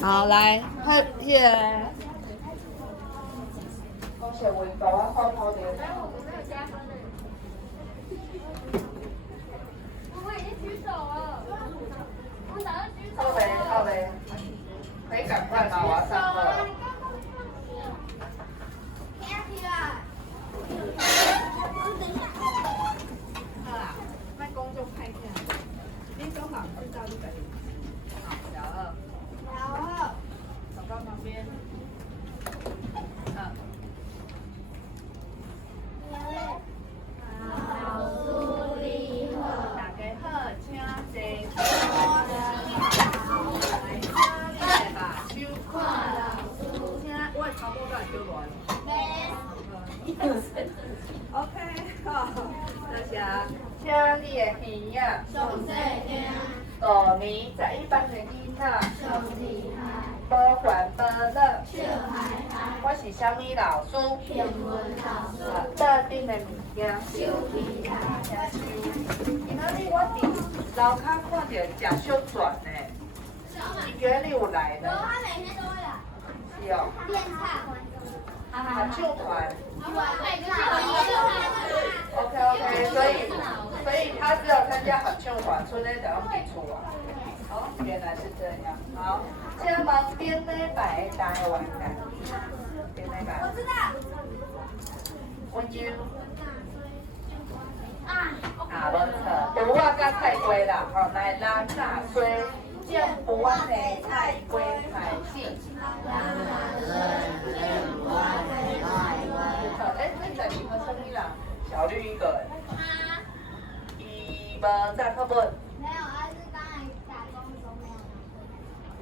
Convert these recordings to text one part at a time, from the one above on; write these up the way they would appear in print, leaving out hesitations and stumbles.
好，来，快谢。我是为爸爸泡泡的。我已经举手了，我早就举手好嘞，好嘞，可以赶快吗？我要上课了。好啦，卖公众看一下，你手好知道你的。好，小二。走到旁边。大家好，请坐。来吧，手看老师。我的头毛敢丢乱了。OK， 好，多谢。请你的耳仔，大年11班的囡仔，无烦无恼。我是啥物老师？特定的物件。今仔日我伫楼骹看到食小泉的，你觉得你有来吗？是哦。合唱团。OK， 所以他只有参加合唱团，剩的就拢伫厝啊。哦，原来是这样。好，请问顶礼拜台湾人，顶礼拜。我知道。温柔。啊，无错，胡啊甲菜瓜啦，吼，来人纳税，种胡啊的菜瓜菜籽。这里和生意人小绿一个，伊无在课本。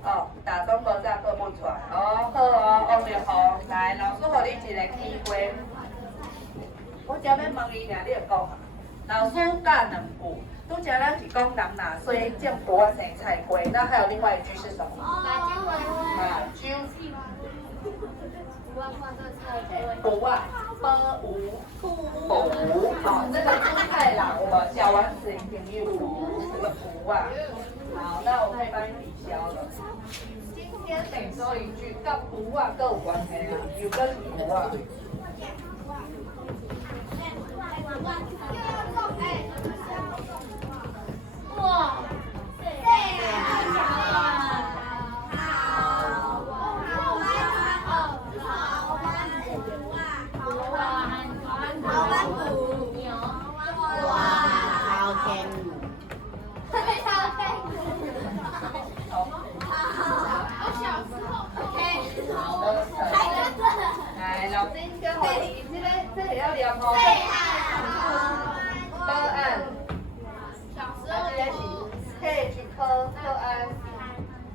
哦，打钟无在课本出来。哦，好哦，王力宏，来，老师给你一个机会。我只要问伊尔，你就讲啊。老师教两句，拄则咱是讲人纳税种胡啊生菜瓜，那还有另外一句是什么？马酒。胡啊，胡，好，这个蔬菜啦，我们小丸子朋友这个胡啊，好，那我可以帮你抵消了。今天每说一句，跟胡啊都有关系啊，有跟胡啊。哇！来，老师应该和你这里要聊哦。报案。这个是退去考案。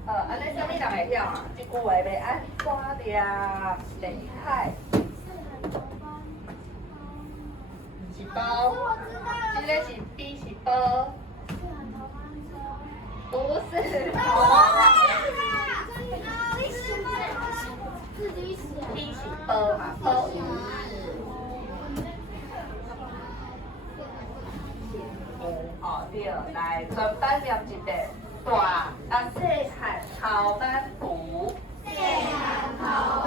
安尼什么人会晓啊？这句话要安怎念？厉害。是包。这个是 B 是包。不是。B 是包嘛，包鱼。哦对，来全班念一遍，细汉头班符。细汉头班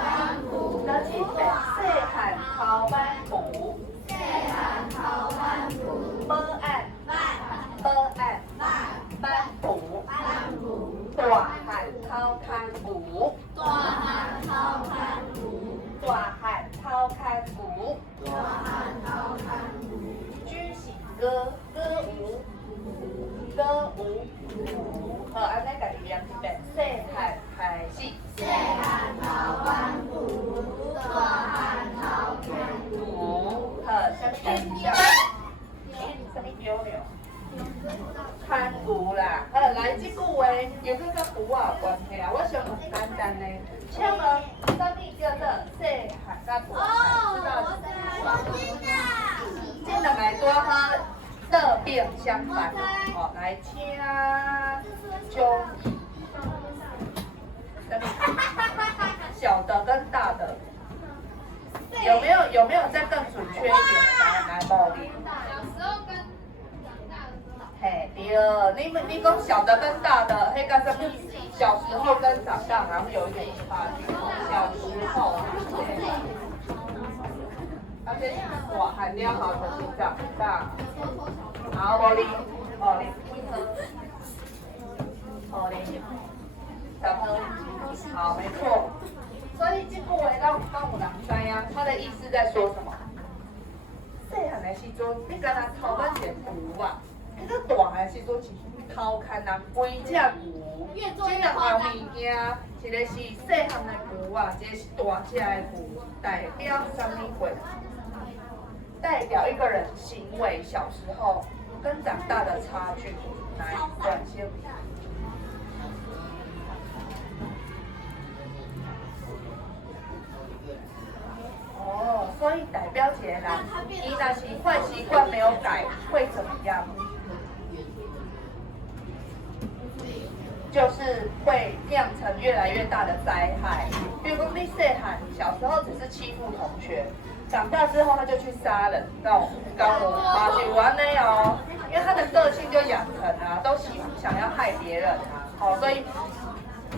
符。再一遍，细汉头班符。细汉头班符。报案。报案。班符。大汉头看符。大汉头看符。大汉头看符。大汉头看符。句是歌舞。歌舞。好，安尼家己念一遍，细汉开始。细汉头看符。大汉头看符。好，什么表？什么表了？看有啦，来这句话又跟胡啊有关系啊。我想很简单的，请问什么叫做细汉甲大汉？知道是？这两个多好得病相反。好，来请中医。小的跟大的，有没有再更准确一点的答案来报名？小时候跟长大的时候。嘿，你讲小的跟大的，那个什么小时候跟长大好像有一点差距。小时候，而且大汉了后就是长大。好，无哩，哦哩，哦哩，小朋友，好，没错。所以这句话让有人知啊，它的意思在说什么？细汉的时阵，你敢若偷咱一个牛啊？迄个大的时阵是偷看人规只牛，这两样物件，一个是细汉的牛啊，一个是大只的牛，代表什么话？代表一个人行为小时候跟长大的差距，来转先。哦，所以代表一个人，伊若是坏习惯没有改，会怎么样？就是会酿成越来越大的灾害。比如说你细汉小时候只是欺负同学，长大之后他就去杀人，那种高我啊，是完内哦，因为他的个性就养成啊，都想要害别人啊，好，所以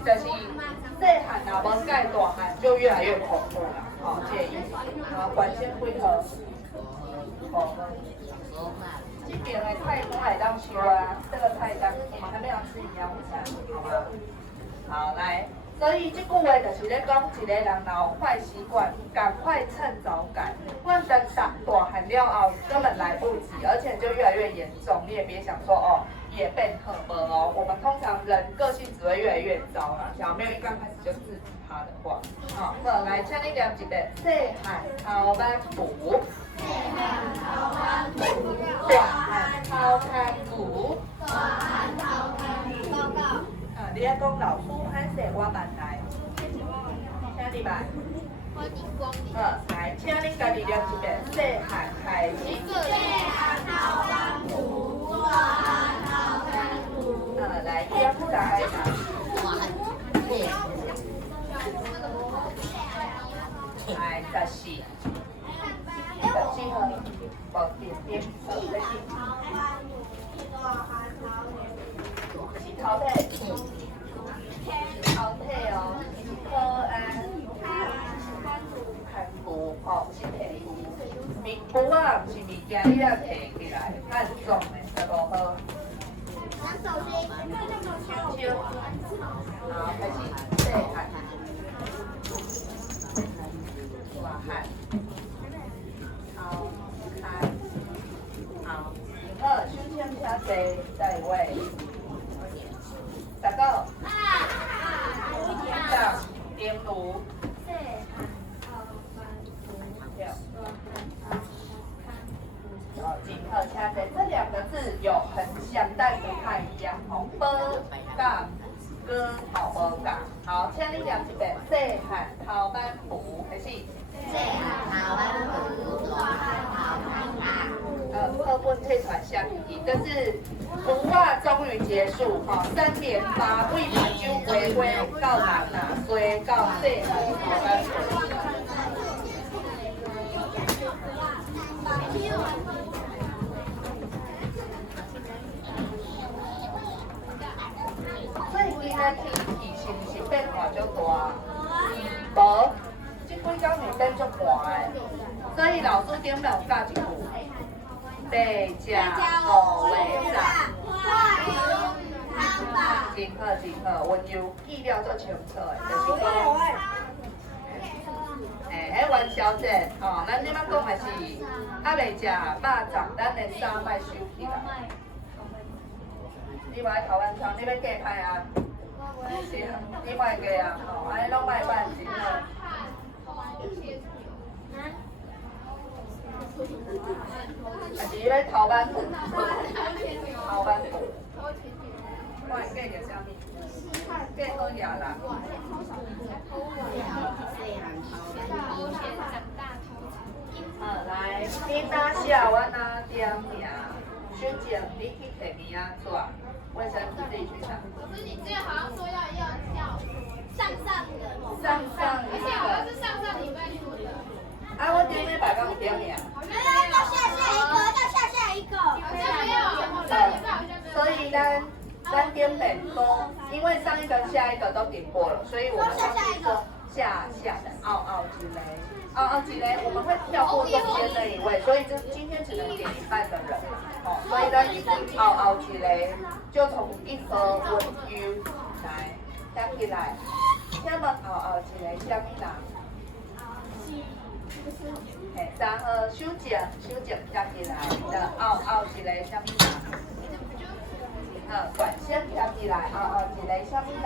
就是细汉啊，无改大汉就越来越恐怖了，好，这个意思。然后管线配合，这边的菜都还当修啊，这个菜单我们还没有吃营养午餐，好吗？好，来，所以这句话就是咧讲一个人有坏习惯，赶快趁早改，不然等大汉了后根本来不及，而且就越来越严重。你也别想说哦，也变很恶哦。我们通常人个性只会越来越糟啦，假如没有一刚开始就制止他的话，好，来，请你念一个细汉头班补。细汉头班补，大汉头看补。大汉头看补。报告。你咧讲老师喊说我慢来，请你慢。我顶光你。来，请你家己念一个细汉开始。细汉头班补，大汉头看补。来，点开啦。来，14。14号，报点点，是头体，头体哦，是可安，看布哦，是皮布，布啊，不是物件，你要摕起来，较重的，才无好。手手，好，开始细汉，大汉。好，首先请坐在位。19。上点炉。好，请好，请坐。这两个字有很像，但不太一样哦。跟跟好无共。好，请你念一遍。细汉头班补，还是？细汉头班补，大汉头班补。课本这传相依，这是补啊，终于结束哈，3连发，为目睭回归到人啊，所以到细汉头班补。所以今仔天气是不是变化足大？无，这几天是变足寒的，所以老师顶有教一句：地食五味杂，真好真好，温柔记了足清楚的，就是讲，迄元宵节吼，咱即摆讲的是还未食肉粽，咱的衫卖收起来。你莫爱头晚餐，你要嫁歹啊？是，你莫嫁啊，吼，安尼拢莫办真好。还是要头晚补，头晚补。我会嫁着啥物？嫁好野人。来，你哪写我哪点名？选择你去摕名仔纸，卫生纸自己去拿。可是你之前好像说要叫上的，而且好像是上礼拜说的。啊，我今日摆到点名。好像没有，到下一个，好像没有，上礼拜好像没有。所以边北风，因为上一个、下一个都点过了，所以我们要去做下的嗷之雷。嗷之雷，我们会跳过中间那一位，所以今天只能点一半的人。哦，所以呢，嗷之雷就从一和稳 U 来，站起来。请问嗷之雷什么人？嘿，三号手静站起来，的嗷一个什么人？管先站起来，嗷一个什么人？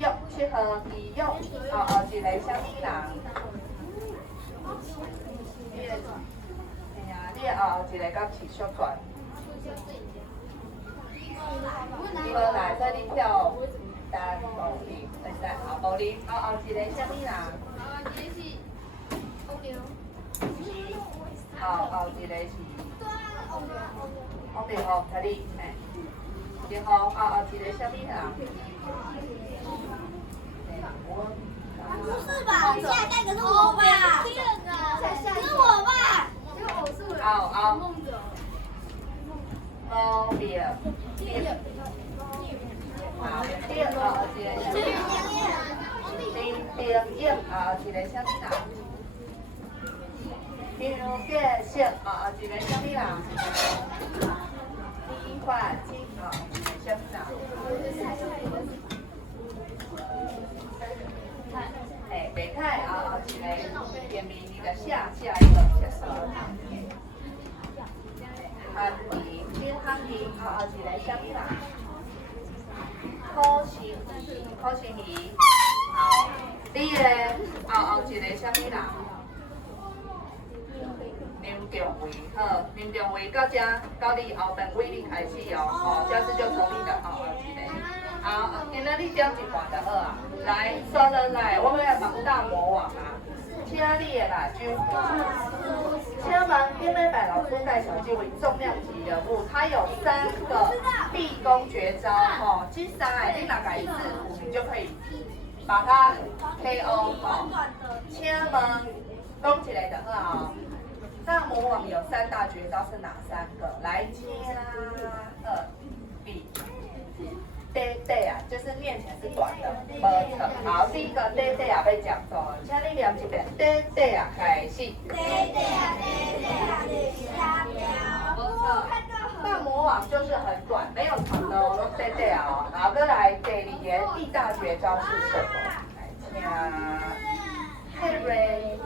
玉7号义玉，嗷一个什么人？哎呀，你嗷一个敢持续转？你无来，所以你跳单无力，会使无力，嗷一个什么人？后一个是王力宏，睇你，然后后一个什么人？不是吧？下一个是我吧？是我吧？后毛病，好，第二后一个什么人？林定英，后一个什么人？张介石，一个什么人？李焕英，什么人？哎，北泰，一个点名你的下一个角色。汉仪，金汉仪，一个什么人？柯心怡，好，你咧，一个什么人？林仲伟，好，林仲伟到这，到你后段位你开始哦，这次就从你的后一个，好，今仔你点一半就好啊。来，所有人来，我们来忙大魔王啊！请你的蜡烛，请问今礼拜老师介绍这位重量级人物，他有3个必攻绝招哦，这3个你若改制服，你就可以把它 KO 哦。请问讲一个就好哦。大魔王有3大绝招是哪3个？来，请2B。短啊，就是念起来是短的，无错。好，第一个短啊要讲做，请你念一遍，短啊开始。无错。大魔王就是很短，没有长的哦，都短啊哦。好，再来第2个，第大绝招是什么？来，请 Harry。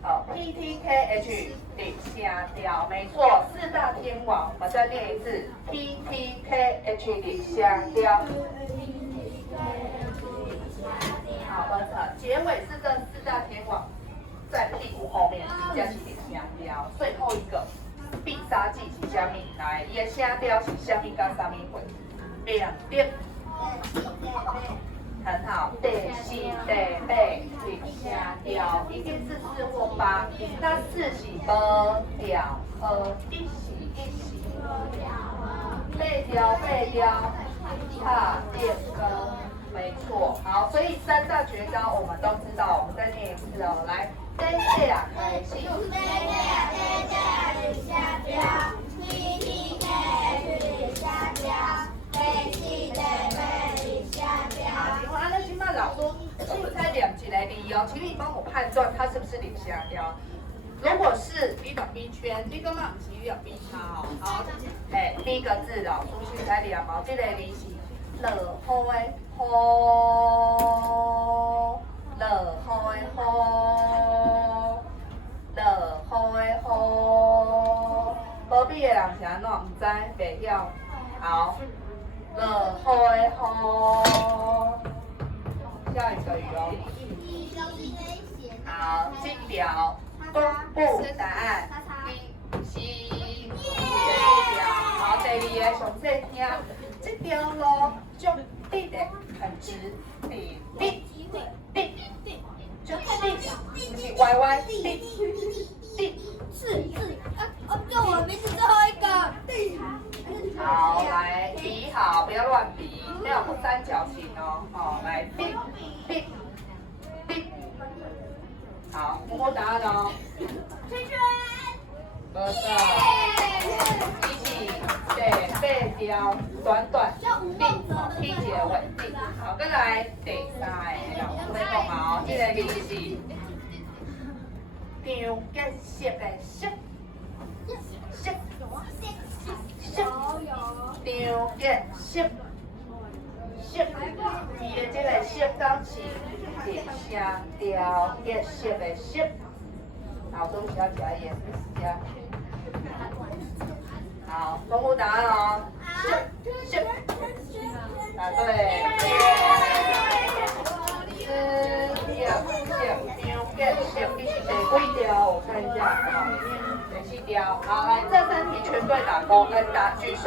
好 ，PTKH 顶下调，没错，4大天王，我们再念一次 ，PTKH 顶下调。好，没错，结尾是这4大天王在屁股后面，加起顶下调。最后一个必杀技是什么？来，伊的下调是什么跟什么混？2点。很好，第4、第8顶下调，一定是4或8。那4是无调和1是8调，差电根，没错。好，所以3大绝招我们都知道，我们再念一次哦。来，短啊开始。老师，现在2级来理由，请你帮我判断它是不是领下调。如果是，你就 B 圈，你根本不是，你就 B 叉哦。好，第一个字老师现在念哦，这个字是落雨的雨，落雨的雨，落雨的雨。无 B 的人是安怎？唔知，袂晓。好，落雨的雨。下一个语哦。好，这条公布答案。是这条。好，第2个详细听。这条路足直的，很直，直，就直，不是歪歪，直。就我名字最后一个。好，来比好，不要乱比，要有3角形哦。好，来比。好，公布答案哦。圈圈。没错。对，背调短短定，T 结尾定。好，再来第三个，老师要讲好，这个字是张结色的色，色，色，张结色，色，伊的这个色刚是第声调结色的色，老师小姐也是加。好，公布答案哦。是，答对。第几条？我看一下，好，第4条。好，来，这3题全对打勾，举手。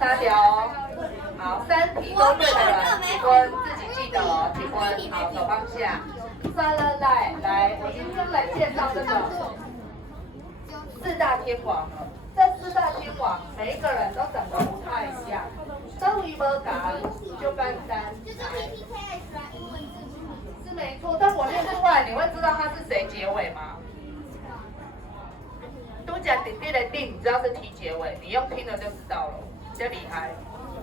3条哦。好，3题都对的人，提分，自己记得哦，提分。好，手放下。来，我今天来介绍这个4大天王了。这4大天王，每一个人都长得不太一样，所以无讲就简单。就是 PPKS 啊，英文字是没错，但我念出来，你会知道他是谁结尾吗？都讲顶顶的顶，你知道是 T 结尾，你用听了就知道了，真厉害。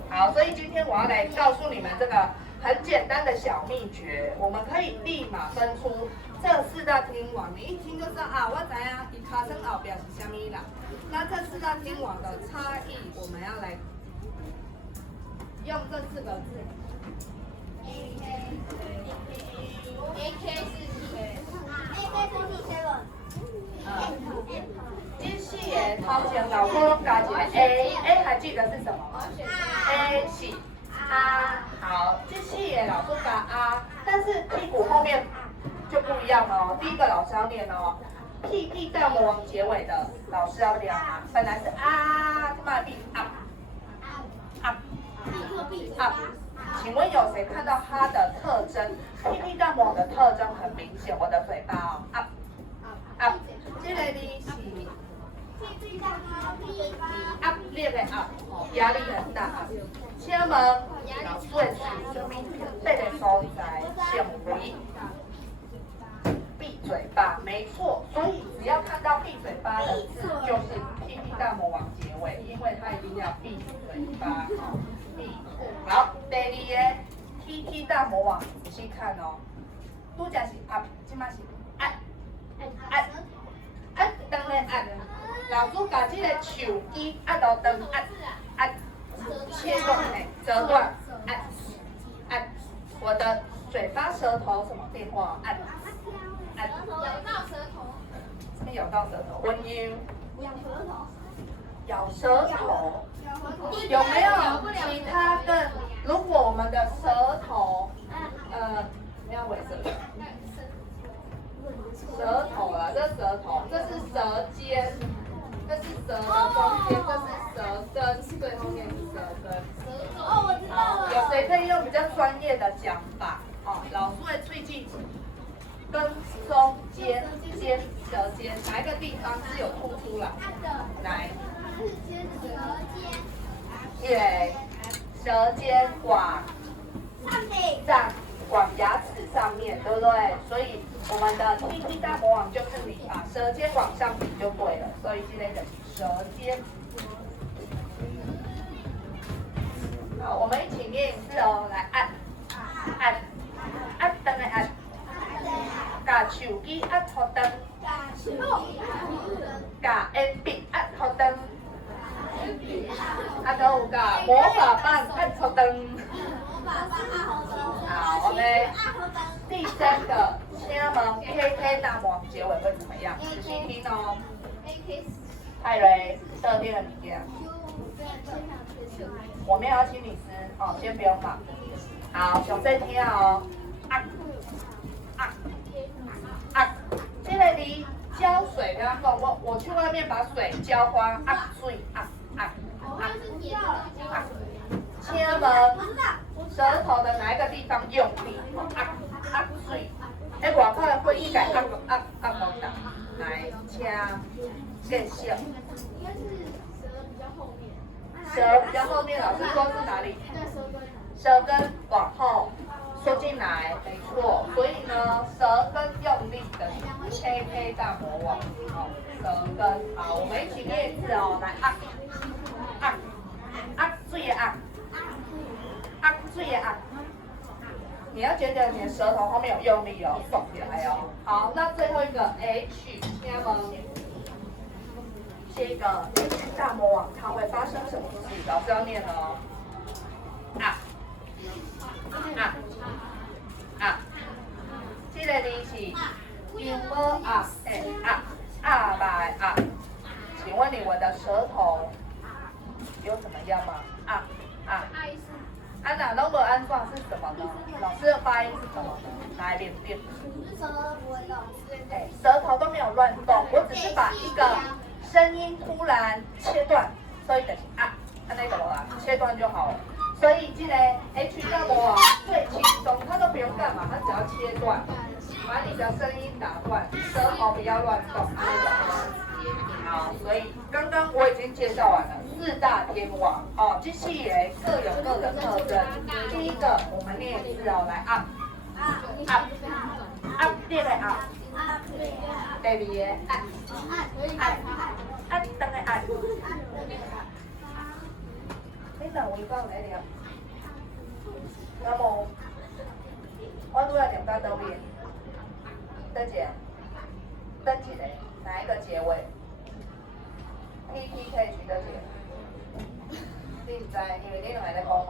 好，所以今天我要来告诉你们这个很简单的小秘诀，我们可以立马分出这4大天王，你一听就知道啊，我知影伊卡身后边是什么啦。那这4大天王的差异，我们要来用这4个字。AK 是 AK 是 T7。这4个头前老师拢加一个 A 还记得是什么吗 ？A 是啊，好，这4个老师加啊，但是屁股后面就不一样哦。第一个老师要念哦。屁屁大魔王结尾的老师要念啊，本来是啊，这么闭啊啊啊！请问有谁看到它的特征？屁屁大魔王的特征很明显，我的嘴巴哦啊啊，这个字是压力的压，压力很大啊。请问老师的是什么？这个所在行为？闭嘴巴，没错，所以只要看到闭嘴巴的字，就是屁屁大魔王结尾，因为它一定要闭嘴巴。好，第2个 T 大魔王，仔细看哦，拄则是啊，即马是啊，当然啊，老师把这个手机啊到当啊，切断诶，折断我的嘴巴舌头什么变化咬到舌头。什么咬到舌头？温柔。咬舌头。咬舌头。有没有其他的？如果我们的舌头，你要尾舌。舌头啦，这舌头，这是舌尖，这是舌的中间，这是舌根，最后面是舌根。哦，我知道了。有谁可以用比较专业的讲法？哦，老师会最近跟中间舌尖哪一个地方是有凸出来？来，对，舌尖往往牙齿上面，对不对？所以我们的屁屁大魔王就是你把舌尖往上比就对了。所以这个是舌尖。好，我们一起念一次哦，来按，灯的按，把手机按好灯，把铅笔按好灯，还有把魔法棒按好灯。好 ，OK。第3个，请问 KK 大魔王结尾会怎么样？仔细听哦。泰瑞，设定了你样。我没有要请你吃哦，先不用忙。好，熊在听哦。这个离浇水，跟他讲我去外面把水浇花，水请问舌头的哪一个地方用力？水。哎，外口的会议改按冇打，来，请谢谢。应该是舌比较后面。舌比较后面，老师说是哪里？舌根往后缩进来，没错。所以呢，舌根用力的是 KK 大魔王。舌根。好，我们一起念一次哦，来水水你要觉得你的舌头后面有用力哦，耸起来哦。好，那最后一个 H， 听到吗？这个 H 大魔王它会发生什么事？老师要念哦。这个字是有无来请问你，我的舌头有怎么样吗？那拢无安怎是什么呢？老师的发音是什么呢？来练练。舌头都没有乱动，我只是把一个声音突然切断，所以就是那个切断就好了。所以这个 H 大魔王最轻松，他都不用干嘛，他只要切断，把你的声音打断，舌头不要乱动。好，所以刚刚我已经介绍完了4大天王哦，这4个各有各的特征。第一个我们念一次哦，来第二个第二个等个你哪位讲来了？那么我拄来念到倒边？哪一个？哪一个结尾？PPK 取得点，你唔知，因为你两个在讲话。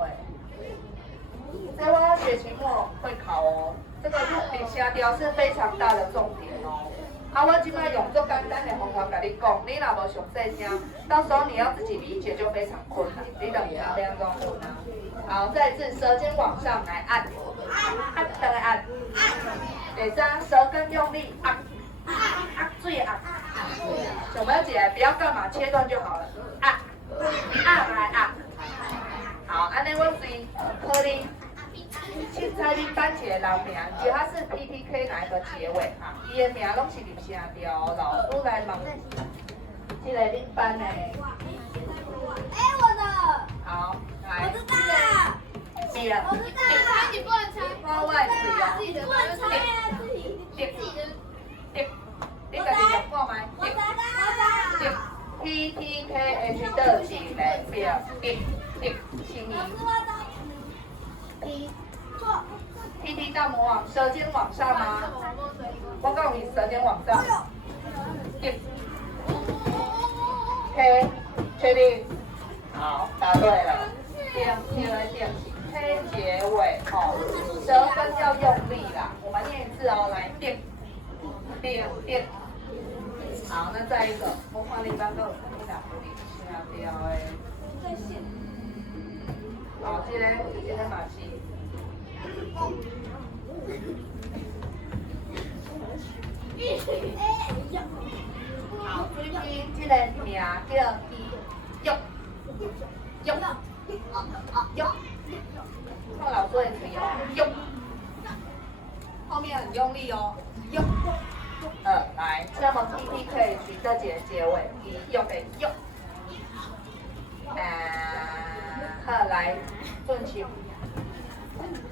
在我学期末会考哦，这个领声调是非常大的重点哦。我即摆用最简单的方法甲你讲，你若无详细听，到时候你要自己理解就非常困难，你就唔知要安怎混啊。好，再一次舌尖往上来按，等来按。第三，舌根用力水想不要起来，不要干嘛，切断就好了。来好，安尼我随可能凊彩恁班一个人名，只要是 PPK 哪一个结尾哈，伊的名拢是入声调，老师来问，这个恁班的。我的。好，来。我知道。对了。我知道。你不能猜。我会是哦。自己的不能猜啊，自己的。你家己用看卖。我知道。PPKH 的是来表清音。错。PT 大魔王，舌尖往上吗？我告诉你，舌尖往上。K， 确定？好，答对了。点 K 结尾哦，舌根要用力啦。我们念一次哦，来点。好，那再一个，我看你刚刚有你哪里声调的？好，这个嘛是。好，最近这个名叫喐，看老师的嘴哦，后面很用力哦，喐。来，那么 PPK 取这节结尾，用的用。好，来，顺序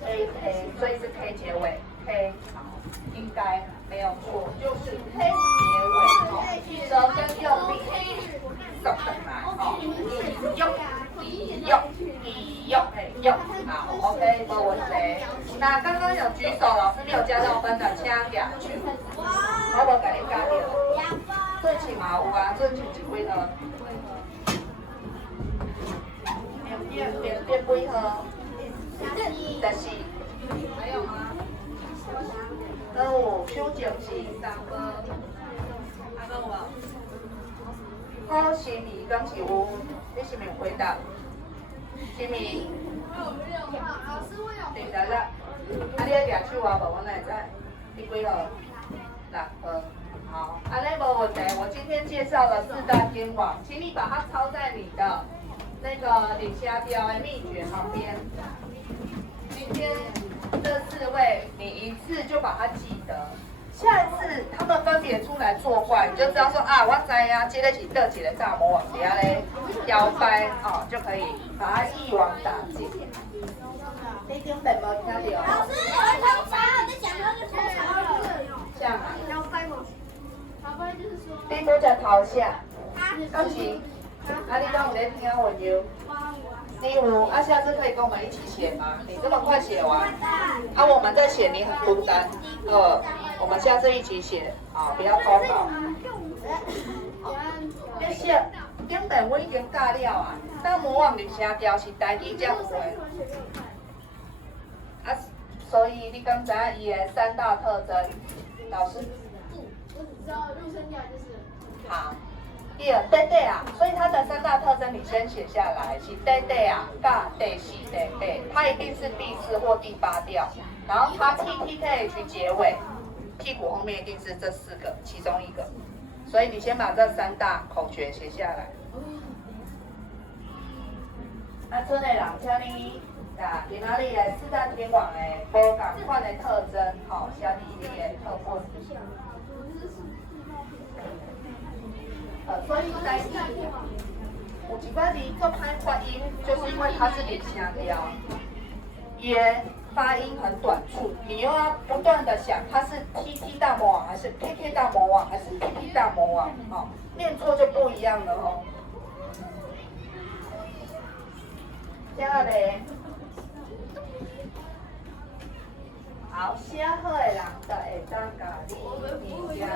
K， 所以是 K 结尾 ，K 应该没有错，就是 K 结尾哦，舌根用力，手上来哦，用，好 ，OK， 没问题。那刚刚有举手，老师没有加到分的，请举去。我无甲你加掉，做琴嘛有啊，做琴一几号？变几号？14。还有吗？修整是3分。还有无？好心仪敢是有？你是咪有回答？是咪？老师我有。第6啦。你咧举手啊？无我哪会知？你几号？6分。好，安尼无问题。我今天介绍了4大天王，请你把它抄在你的那个领虾雕的秘诀旁边。今天这4位，你一次就把它记得。下一次他们分别出来作怪，你就知道说啊，我知啊，这个是倒一个大魔王底下咧摇摆哦，就可以把它一网打尽。你顶本无听到？老师，我偷抄，在讲到就偷抄了。这样啊？摇摆吗？摇摆就是说。你拄则偷头下，敢是？啊，你刚有在听我有？你有啊？下次可以跟我们一起写吗？你这么快写完？啊，我们在写你很孤单。我们下次一起写，啊，不要偷跑。你写顶面我已经教了啊，咱模仿人声调是台语才有的。啊，所以你刚才伊的3大特征，老师。我只知道入声调就是。好。对啊，所以它的3大特征你先写下来，是对啊，甲第4对，它一定是第4或第8调，然后它 TTH 结尾，屁股后面一定是这4个其中一个，所以你先把这3大口诀写下来。啊，村的人，请你今仔日来4大天王的无同款的特征，吼，写伫你的课本。所以在有一摆字做歹发音，就是因为它是连声调，也发音很短促，你又要不断的想它是 TT 大魔王还是 KK 大魔王还是 PP 大魔王，哦，念错就不一样了哦。接下来，好，写好的人就会当甲你念